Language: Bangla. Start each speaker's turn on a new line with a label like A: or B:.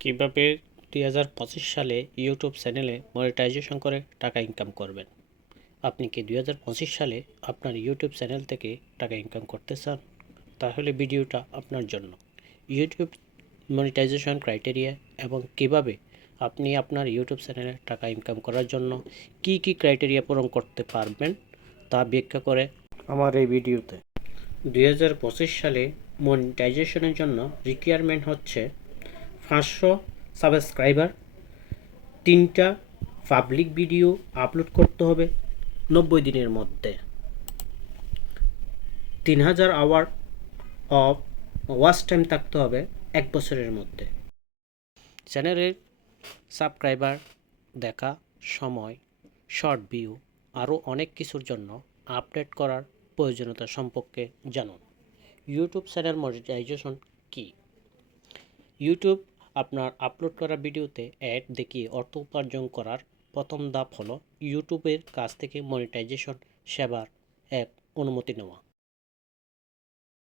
A: কীভাবে দুই হাজার পঁচিশ সালে ইউটিউব চ্যানেলে মনিটাইজেশন করে টাকা ইনকাম করবেন। আপনি কি দুই হাজার পঁচিশ সালে আপনার ইউটিউব চ্যানেল থেকে টাকা ইনকাম করতে চান? তাহলে ভিডিওটা আপনার জন্য। ইউটিউব মনিটাইজেশন ক্রাইটেরিয়া এবং কীভাবে আপনি আপনার ইউটিউব চ্যানেলে টাকা ইনকাম করার জন্য কি কি ক্রাইটেরিয়া পূরণ করতে পারবেন, তা ব্যাখ্যা করে আমার এই ভিডিওতে। দুই হাজার পঁচিশ সালে মনিটাইজেশনের জন্য রিকোয়ারমেন্ট হচ্ছে পাঁচশো সাবস্ক্রাইবার তিনটা পাবলিক ভিডিও আপলোড করতে হবে নব্বই দিনের মধ্যে। তিন হাজার আওয়ার অফ ওয়াচ টাইম থাকতে হবে এক বছরের মধ্যে। চ্যানেলের সাবস্ক্রাইবার দেখা সময় শর্ট ভিউ আরও অনেক কিছুর জন্য আপডেট করার প্রয়োজনীয়তা সম্পর্কে জানুন। ইউটিউব চ্যানেল মনিটাইজেশন কী? ইউটিউব আপনার আপলোড করা ভিডিওতে অ্যাড দেখিয়ে অর্থ উপার্জন করার প্রথম ধাপ হলো ইউটিউবের কাছ থেকে মনিটাইজেশন সেবার এক অনুমতি নেওয়া।